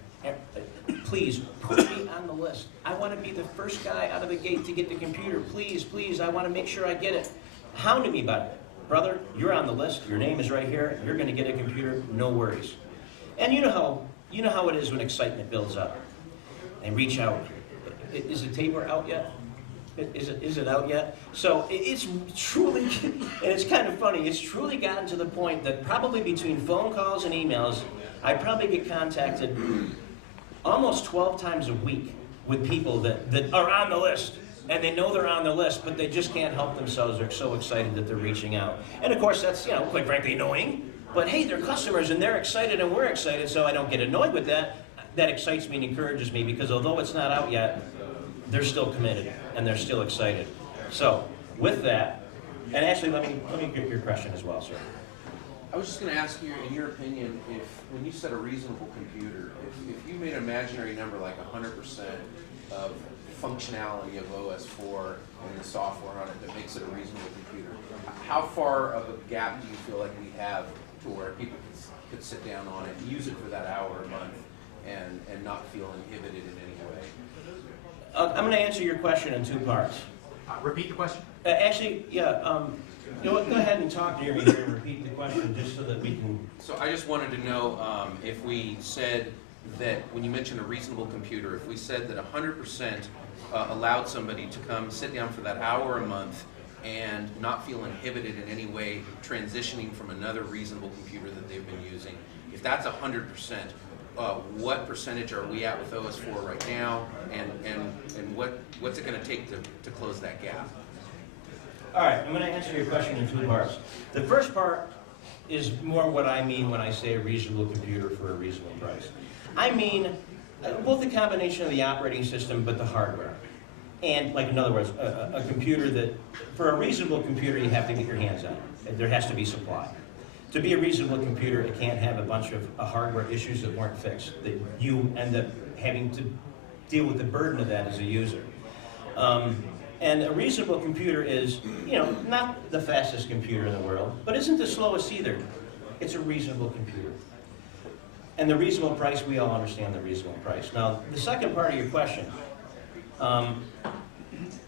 please put me on the list. I want to be the first guy out of the gate to get the computer. Please, please, I want to make sure I get it. Hounding me about it. Brother, you're on the list. Your name is right here. You're going to get a computer. No worries. And you know how it is when excitement builds up. They reach out. Is the Tabor out yet? Is it out yet? So it's truly, and it's kind of funny, it's truly gotten to the point that probably between phone calls and emails, I probably get contacted almost 12 times a week with people that are on the list. And they know they're on the list, but they just can't help themselves. They're so excited that they're reaching out. And of course, that's, quite frankly, annoying. But hey, they're customers and they're excited and we're excited, so I don't get annoyed with that. That excites me and encourages me, because although it's not out yet, they're still committed and they're still excited. So with that, and actually let me get your question as well, sir. I was just going to ask you, in your opinion, if when you said a reasonable computer, if you made an imaginary number like 100% of functionality of OS4 and the software on it that makes it a reasonable computer, how far of a gap do you feel like we have to where people could sit down on it, use it for that hour a month, and not feel inhibited in any way? I'm going to answer your question in two parts. Repeat the question. Actually, yeah, go ahead and talk near me here and repeat the question just so that we can... So I just wanted to know if we said that, when you mentioned a reasonable computer, if we said that 100% allowed somebody to come sit down for that hour a month and not feel inhibited in any way transitioning from another reasonable computer that they've been using, if that's 100%, what percentage are we at with OS4 right now, and what's it going to take to close that gap? All right, I'm going to answer your question in two parts. The first part is more what I mean when I say a reasonable computer for a reasonable price. I mean both the combination of the operating system but the hardware. And, like, in other words, a computer that, for a reasonable computer, you have to get your hands on it. There has to be supply. to be a reasonable computer, it can't have a bunch of hardware issues that weren't fixed, that you end up having to deal with the burden of that as a user. And a reasonable computer is, not the fastest computer in the world, but isn't the slowest either. It's a reasonable computer. And the reasonable price, we all understand the reasonable price. Now, the second part of your question,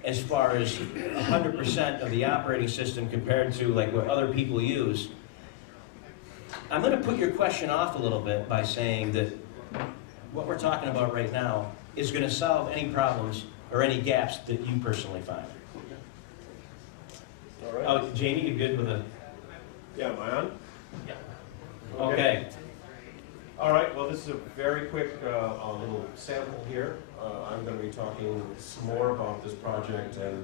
as far as 100% of the operating system compared to like what other people use, I'm going to put your question off a little bit by saying that what we're talking about right now is going to solve any problems or any gaps that you personally find. All right. Oh, Jamie, you good with a... Yeah, am I on? Yeah. Okay. All right, well, this is a very quick little sample here. I'm going to be talking some more about this project and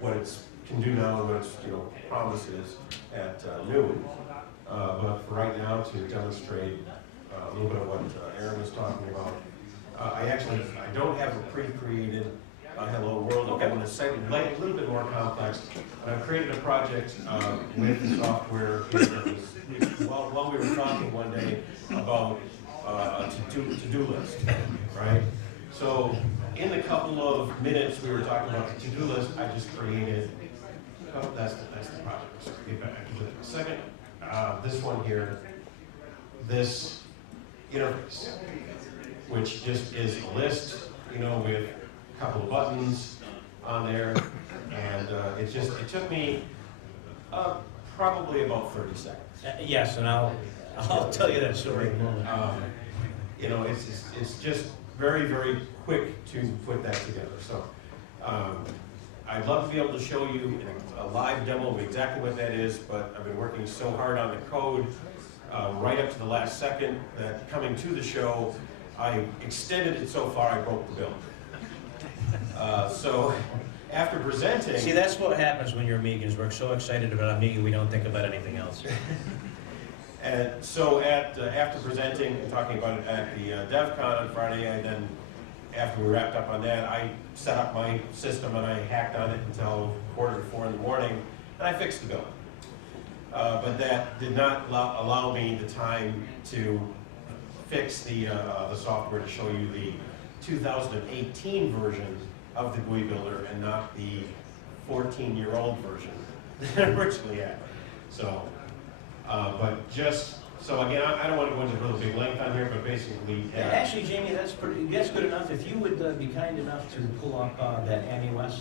what it can do now and what its promises at noon. But for right now, to demonstrate a little bit of what Aaron was talking about, I don't have a pre-created hello world. Okay. I'm going to say a little bit more complex. And I've created a project with the software here that was, while we were talking one day about a to-do list, right? So in the couple of minutes we were talking about the to-do list, I just created, that's the project. So get back to it in a second. This one here, this interface, which just is a list, with a couple of buttons on there, and it took me probably about 30 seconds. Yes, and I'll tell you that story in a moment. It's just very, very quick to put that together. So I'd love to be able to show you in a live demo of exactly what that is, but I've been working so hard on the code right up to the last second that coming to the show, I extended it so far I broke the bill. So after presenting... See, that's what happens when you're Amigans. We're so excited about Amiga, we don't think about anything else. And so after presenting and talking about it at the DevCon on Friday, I then, after we wrapped up on that, I set up my system and I hacked on it until 3:45 in the morning, and I fixed the bill. But that did not allow me the time to fix the software to show you the 2018 version of the GUI builder and not the 14-year-old version that I originally had. So, but just, so again, I don't want to go into a really big length on here, but basically... Actually, Jamie, that's good enough. If you would be kind enough to pull up that Amiwest,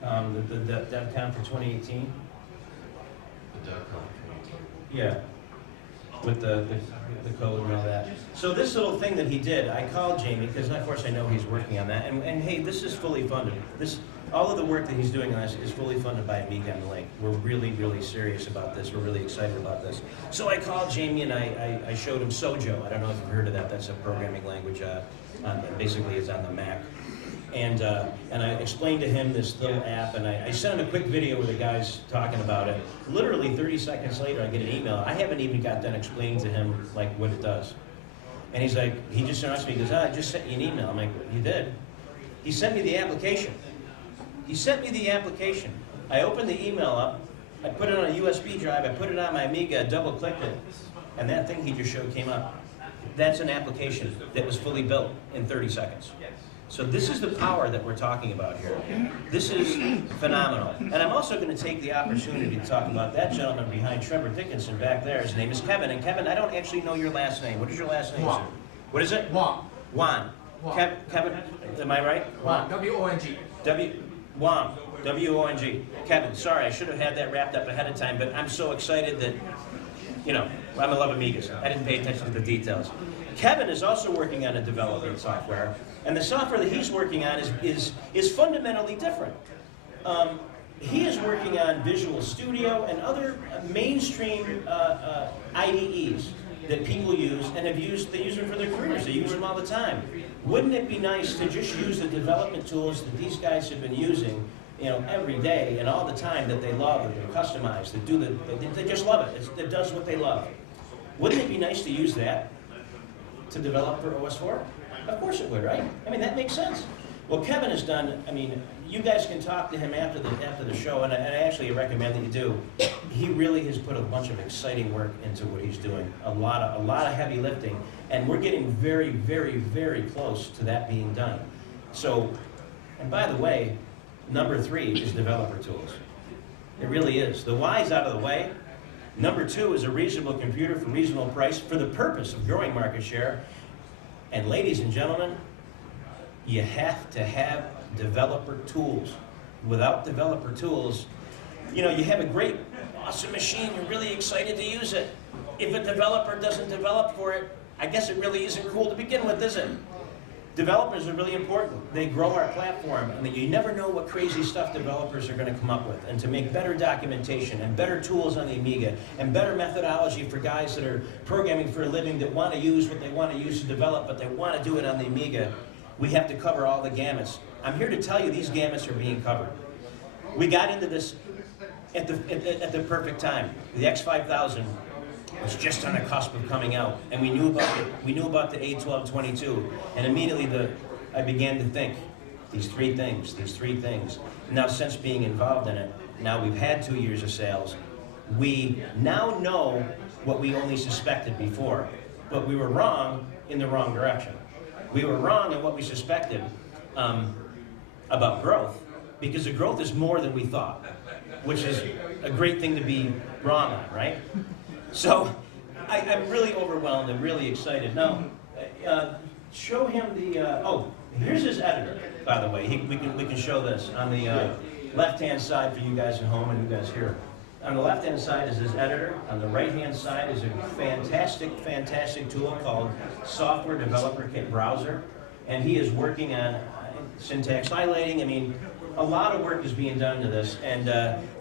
the DevCon for 2018. The DevCon. Yeah, with the code and all that. So this little thing that he did, I called Jamie, because of course I know he's working on that, and hey, this is fully funded. All of the work that he's doing on this is fully funded by Amiga and the Link. We're really, really serious about this. We're really excited about this. So I called Jamie and I showed him Sojo. I don't know if you've heard of that. That's a programming language. Basically, it's on the Mac. And I explained to him this little app, and I sent him a quick video where the guy's talking about it. Literally 30 seconds later, I get an email. I haven't even got done explaining to him like what it does. And he's like, he just announced me. He goes, I just sent you an email. I'm like, you did? He sent me the application. He sent me the application. I opened the email up, I put it on a USB drive, I put it on my Amiga, double-clicked it, and that thing he just showed came up. That's an application that was fully built in 30 seconds. So this is the power that we're talking about here. This is phenomenal. And I'm also going to take the opportunity to talk about that gentleman behind Trevor Dickinson back there. His name is Kevin. And Kevin, I don't actually know your last name. What is your last name, sir? What is it? Wong. Juan. Kevin, am I right? Wong. W-O-N-G. Wong, W-O-N-G. Kevin, sorry, I should have had that wrapped up ahead of time, but I'm so excited that, I'm in love Amigas. I didn't pay attention to the details. Kevin is also working on a development software, and the software that he's working on is fundamentally different. He is working on Visual Studio and other mainstream IDEs that people use and they use them for their careers. They use them all the time. Wouldn't it be nice to just use the development tools that these guys have been using, every day and all the time, that they love, that they customize, they just love it. It does what they love. Wouldn't it be nice to use that to develop for OS4? Of course it would, right? I mean, that makes sense. What Kevin has done, I mean, you guys can talk to him after the show, and I actually recommend that you do. He really has put a bunch of exciting work into what he's doing. A lot of heavy lifting, and we're getting very, very, very close to that being done. So, and by the way, number 3 is developer tools. It really is. The why's out of the way. Number 2 is a reasonable computer for reasonable price for the purpose of growing market share. And ladies and gentlemen, you have to have developer tools. Without developer tools, you know, you have a great, awesome machine, you're really excited to use it. If a developer doesn't develop for it, I guess it really isn't cool to begin with, is it? Developers are really important. They grow our platform, and you never know what crazy stuff developers are going to come up with. And to make better documentation and better tools on the Amiga and better methodology for guys that are programming for a living that want to use what they want to use to develop, but they want to do it on the Amiga, we have to cover all the gamuts. I'm here to tell you these gamuts are being covered. We got into this at the perfect time. The X5000 was just on the cusp of coming out, and we knew about the A1222, and immediately I began to think these three things. Now, since being involved in it, now we've had 2 years of sales. We now know what we only suspected before, but we were wrong in the wrong direction. We were wrong in what we suspected about growth, because the growth is more than we thought, which is a great thing to be wrong on, right? So I'm really overwhelmed and really excited. Now, show him the, oh, here's his editor, by the way. We can show this on the left-hand side for you guys at home and you guys here. On the left-hand side is his editor. On the right-hand side is a fantastic, fantastic tool called Software Developer Kit Browser. And he is working on syntax highlighting. I mean, a lot of work is being done to this. And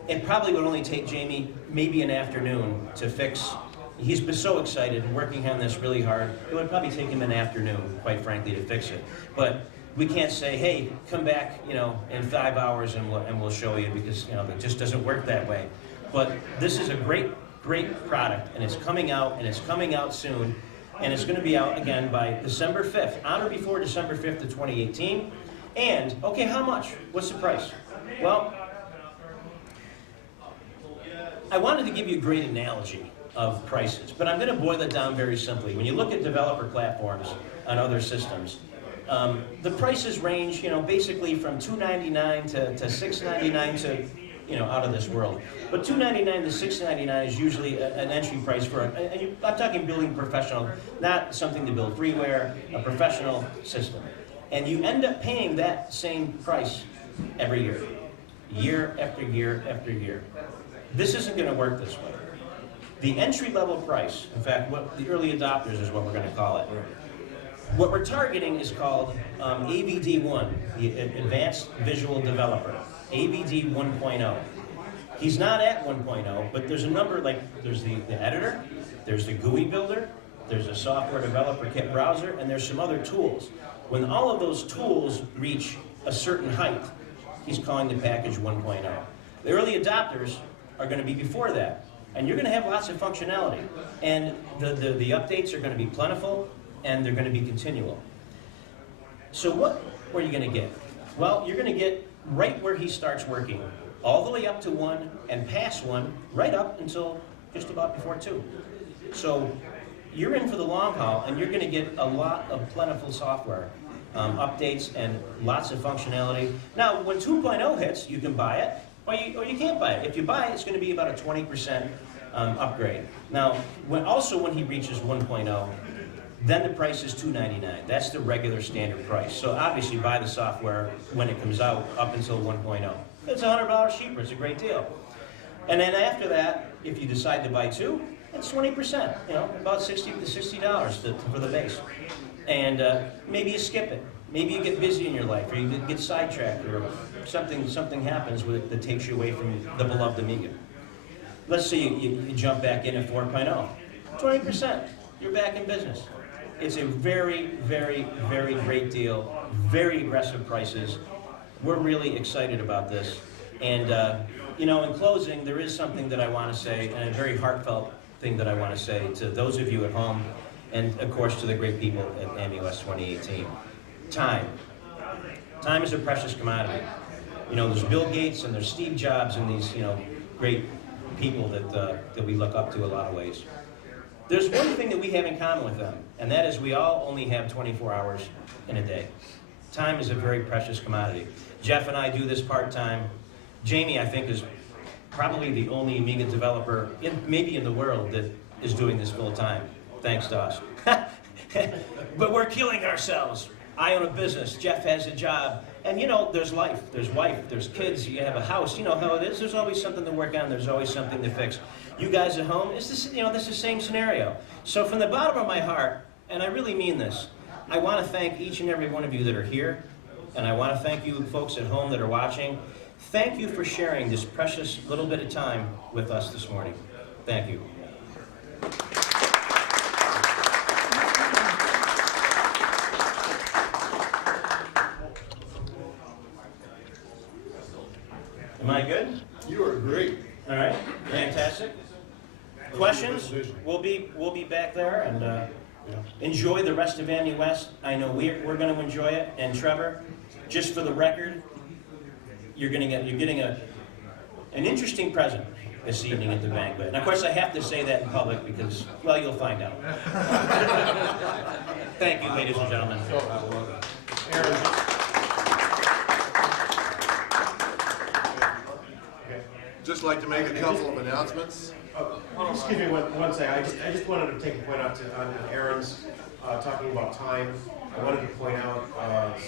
it probably would only take Jamie maybe an afternoon to fix. He's been so excited and working on this really hard. It would probably take him an afternoon, quite frankly, to fix it. But we can't say, hey, come back, you know, in 5 hours and we'll show you, because, you know, it just doesn't work that way. But this is a great, great product, and it's coming out, and it's coming out soon, and it's going to be out again by December 5th, on or before December 5th of 2018. And, okay, how much? What's the price? Well, I wanted to give you a great analogy of prices, but I'm going to boil it down very simply. When you look at developer platforms on other systems, the prices range, you know, basically from $299 to $699 to, you know, out of this world. But $299 to $699 is usually an entry price for, I'm talking building professional, not something to build freeware, a professional system. And you end up paying that same price every year, year after year after year. This isn't going to work this way. The entry-level price, in fact, what the early adopters is what we're going to call it. What we're targeting is called AVD1, the Advanced Visual Developer, AVD 1.0. He's not at 1.0, but there's a number, like there's the editor, there's the GUI builder, there's a software developer kit browser, and there's some other tools. When all of those tools reach a certain height, he's calling the package 1.0. The early adopters are going to be before that, and you're going to have lots of functionality, and the updates are going to be plentiful, and they're going to be continual. So what are you going to get? Well, you're going to get right where he starts working, all the way up to 1 and past 1, right up until just about before 2. So you're in for the long haul, and you're going to get a lot of plentiful software, updates, and lots of functionality. Now, when 2.0 hits, you can buy it, or you can't buy it. If you buy it, it's going to be about a 20% upgrade. Now, when he reaches 1.0, then the price is $299. That's the regular standard price. So obviously buy the software when it comes out up until 1.0. It's $100 cheaper. It's a great deal. And then after that, if you decide to buy 2, it's 20%. You know, about $60 to $60 for the base. And maybe you skip it. Maybe you get busy in your life, or you get sidetracked, or something happens that takes you away from the beloved Amiga. Let's say you jump back in at 4.0. 20%. You're back in business. It's a very, very, very great deal, very aggressive prices. We're really excited about this. And, you know, in closing, there is something that I want to say, and a very heartfelt thing that I want to say to those of you at home, and of course to the great people at Amiwest 2018. Time. Time is a precious commodity. You know, there's Bill Gates and there's Steve Jobs and these, you know, great people that we look up to a lot of ways. There's one thing that we have in common with them, and that is we all only have 24 hours in a day. Time is a very precious commodity. Jeff and I do this part-time. Jamie, I think, is probably the only Amiga developer, maybe in the world, that is doing this full-time, thanks to us. But we're killing ourselves. I own a business, Jeff has a job, and you know, there's life, there's wife, there's kids, you have a house, you know how it is, there's always something to work on, there's always something to fix. You guys at home, this is the same scenario. So from the bottom of my heart, and I really mean this, I want to thank each and every one of you that are here, and I want to thank you folks at home that are watching. Thank you for sharing this precious little bit of time with us this morning. Thank you. Am I good? You are great. All right, fantastic. Questions? We'll be back there, and enjoy the rest of Amiwest. I know we're going to enjoy it. And Trevor, just for the record, you're getting an interesting present this evening at the banquet. And of course, I have to say that in public because, well, you'll find out. Thank you, ladies and gentlemen. Just like to make a couple of announcements. Excuse me one second. I just wanted to take a point out on Aaron's talking about time. I wanted to point out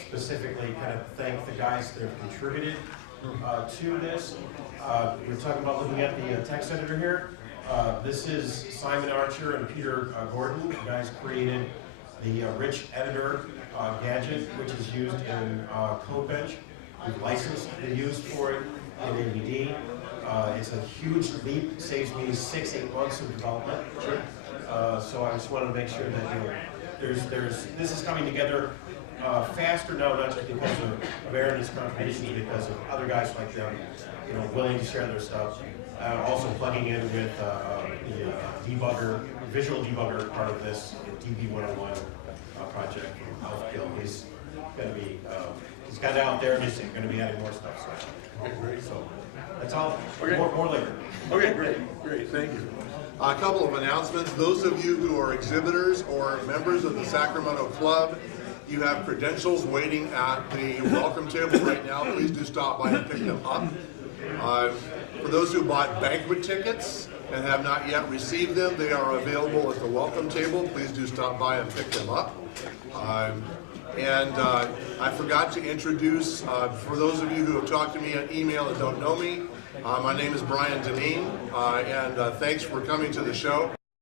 specifically, kind of thank the guys that have contributed to this. We're talking about looking at the text editor here. This is Simon Archer and Peter Gordon. The guys created the rich editor gadget, which is used in CodeBench. We've licensed the use for it in AVD. It's a huge leap, saves me 6-8 months of development. So I just wanted to make sure that this is coming together faster now, not just because of Aaron's contributions, because of other guys like them, willing to share their stuff. Also plugging in with the debugger, visual debugger part of this DB101 project from Healthkill. He's going to be, he's got it out there, and he's going to be adding more stuff. So. Okay, great. So that's all. Okay. More later. Okay, great, thank you. A couple of announcements. Those of you who are exhibitors or members of the Sacramento Club, you have credentials waiting at the welcome table right now. Please do stop by and pick them up. For those who bought banquet tickets and have not yet received them, they are available at the welcome table. Please do stop by and pick them up. I forgot to introduce, for those of you who have talked to me on email and don't know me, my name is Brian Deneen, and thanks for coming to the show.